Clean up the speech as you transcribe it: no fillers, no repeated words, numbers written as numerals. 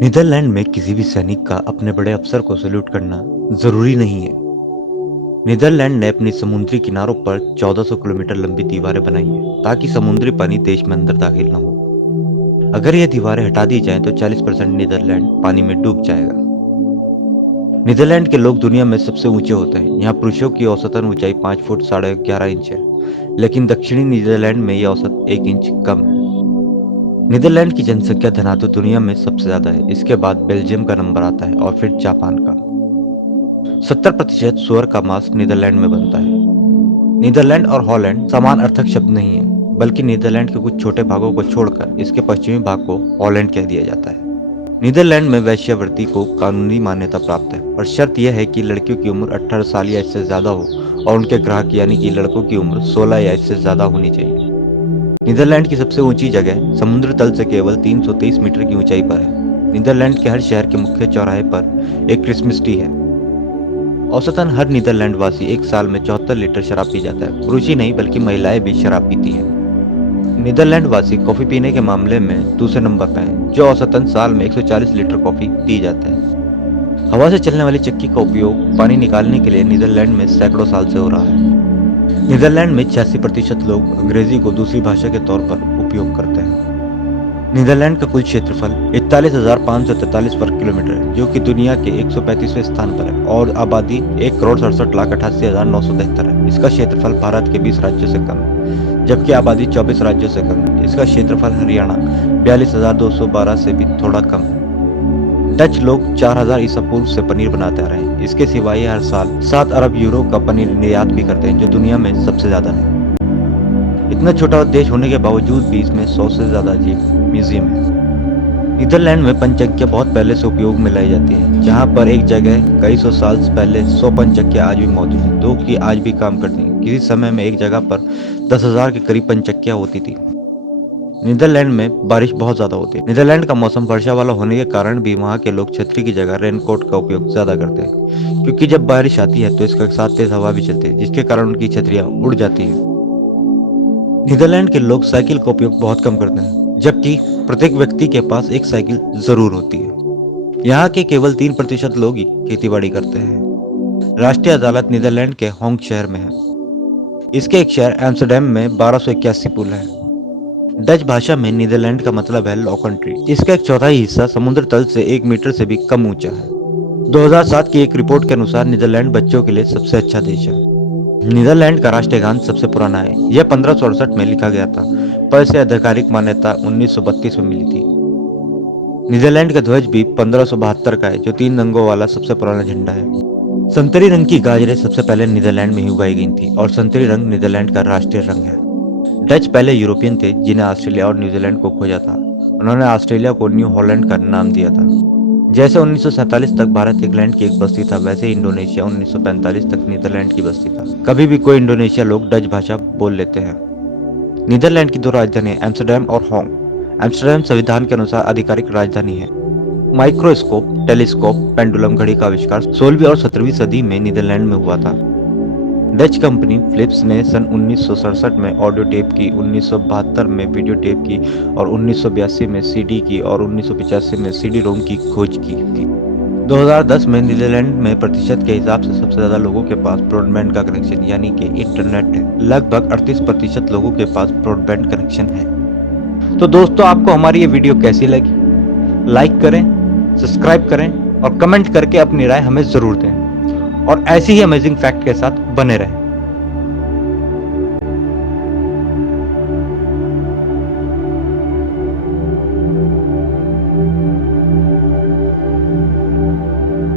Netherlands में किसी भी सैनिक का अपने बड़े अफसर को सैल्यूट करना जरूरी नहीं है। नीदरलैंड ने अपनी समुद्री किनारों पर 1400 किलोमीटर लंबी दीवारें बनाई हैं ताकि समुद्री पानी देश में अंदर दाखिल न हो। अगर ये दीवारें हटा दी जाएं तो 40% नीदरलैंड पानी में डूब जाएगा। नीदरलैंड के लोग दुनिया में सबसे ऊंचे होते हैं। यहाँ पुरुषों की औसतन ऊंचाई 5 फुट 11.5 इंच है, लेकिन दक्षिणी नीदरलैंड में यह औसत 1 इंच कम है। नीदरलैंड की जनसंख्या धनात्व दुनिया में सबसे ज्यादा है। इसके बाद बेल्जियम का नंबर आता है और फिर जापान का। 70% सुअर का मांस नीदरलैंड में बनता है। नीदरलैंड और हॉलैंड समान अर्थक शब्द नहीं है, बल्कि नीदरलैंड के कुछ छोटे भागों को छोड़कर इसके पश्चिमी भाग को हॉलैंड कह दिया जाता है। नीदरलैंड में वेश्यावृत्ति को कानूनी मान्यता प्राप्त है, पर शर्त यह है कि लड़कियों की उम्र 18 साल या इससे ज्यादा हो और उनके ग्राहक यानी कि लड़कों की उम्र 16 या इससे ज्यादा होनी चाहिए। नीदरलैंड की सबसे ऊंची जगह समुद्र तल से केवल 323 मीटर की ऊंचाई पर है। नीदरलैंड के हर शहर के मुख्य चौराहे पर एक क्रिसमस ट्री है। औसतन हर नीदरलैंड वासी एक साल में 74 लीटर शराब पी जाता है। पुरुष ही नहीं बल्कि महिलाएं भी शराब पीती हैं। नीदरलैंड वासी कॉफी पीने के मामले में दूसरे नंबर पर हैं, जो औसतन साल में 140 लीटर कॉफी पी जाते हैं। हवा से चलने वाली चक्की का उपयोग पानी निकालने के लिए नीदरलैंड में सैकड़ों साल से हो रहा है। नीदरलैंड में 86% लोग अंग्रेजी को दूसरी भाषा के तौर पर उपयोग करते हैं। नीदरलैंड का कुल क्षेत्रफल 41,543 वर्ग किलोमीटर है, जो कि दुनिया के 135वें स्थान पर है, और आबादी 1,67,88,973 है। इसका क्षेत्रफल भारत के 20 राज्यों से कम है, जबकि आबादी 24 राज्यों से कम है। इसका क्षेत्रफल हरियाणा 42,212 से भी थोड़ा कम है। डच लोग 4000 ईसा पूर्व से पनीर बनाते आ रहे हैं। इसके सिवा ये हर साल 7 अरब यूरो का पनीर निर्यात भी करते हैं, जो दुनिया में सबसे ज्यादा है। इतना छोटा देश होने के बावजूद भी इसमें 100 से ज्यादा अजीब म्यूजियम है। नीदरलैंड में पंचक्किया बहुत पहले से उपयोग में लाई जाती है। जहां पर एक जगह कई सौ साल पहले 100 पंचक्किया आज भी मौजूद है, जो कि आज भी काम करती हैं। किसी समय में एक जगह पर 10,000 के करीब पंचक्किया होती थी। नीदरलैंड में बारिश बहुत ज्यादा होती है। नीदरलैंड का मौसम वर्षा वाला होने के कारण भी वहाँ के लोग छतरी की जगह रेनकोट का उपयोग ज्यादा करते हैं, क्योंकि जब बारिश आती है तो इसके साथ तेज हवा भी चलती है, जिसके कारण उनकी छतरियां उड़ जाती हैं। नीदरलैंड के लोग साइकिल का उपयोग बहुत कम करते हैं, जबकि प्रत्येक व्यक्ति के पास एक साइकिल जरूर होती है। यहाँ के केवल 3% लोग ही खेतीबाड़ी करते हैं। राष्ट्रीय अदालत नीदरलैंड के होंग शहर में है। इसके एक शहर एम्स्टर्डम में 1281 पुल है। डच भाषा में नीदरलैंड का मतलब है लॉ कंट्री। इसका एक चौथाई हिस्सा समुद्र तल से 1 मीटर से भी कम ऊंचा है। 2007 की एक रिपोर्ट के अनुसार नीदरलैंड बच्चों के लिए सबसे अच्छा देश है। नीदरलैंड का राष्ट्रीय गान सबसे पुराना है। यह 1568 में लिखा गया था, पर इसे आधिकारिक मान्यता 1932 में मिली थी। नीदरलैंड का ध्वज भी 1572 का है, जो 3 रंगों वाला सबसे पुराना झंडा है। संतरी रंग की गाजरें सबसे पहले नीदरलैंड में ही उगाई गई थी, और संतरी रंग नीदरलैंड का राष्ट्रीय रंग है। डच पहले यूरोपियन थे जिन्हें ऑस्ट्रेलिया और न्यूजीलैंड को खोजा था। उन्होंने ऑस्ट्रेलिया को न्यू हॉलैंड का नाम दिया था। जैसे 1947 तक भारत इंग्लैंड की एक बस्ती था, वैसे ही इंडोनेशिया 1945 तक नीदरलैंड की बस्ती था। कभी भी कोई इंडोनेशिया लोग डच भाषा बोल लेते हैं। नीदरलैंड की 2 राजधानी एम्स्टर्डम और होंग। एम्स्टर्डम संविधान के अनुसार आधिकारिक राजधानी है। माइक्रोस्कोप, टेलीस्कोप, पेंडुलम घड़ी का आविष्कार 16वीं और 17वीं सदी में नीदरलैंड में हुआ था। डच कंपनी फिलिप्स ने सन 1967 में ऑडियो टेप की, 1972 में वीडियो टेप की, और 1982 में सीडी की, और 1985 में सीडी रोम की खोज की थी। 2010 में नीदरलैंड में प्रतिशत के हिसाब से सबसे ज्यादा लोगों के पास ब्रॉडबैंड का कनेक्शन यानी कि इंटरनेट है। लगभग 38% लोगों के पास ब्रॉडबैंड कनेक्शन है। तो दोस्तों, आपको हमारी ये वीडियो कैसी लगी? लाइक करें, सब्सक्राइब करें और कमेंट करके अपनी राय हमें जरूर दें। और ऐसी ही अमेजिंग फैक्ट के साथ बने रहें।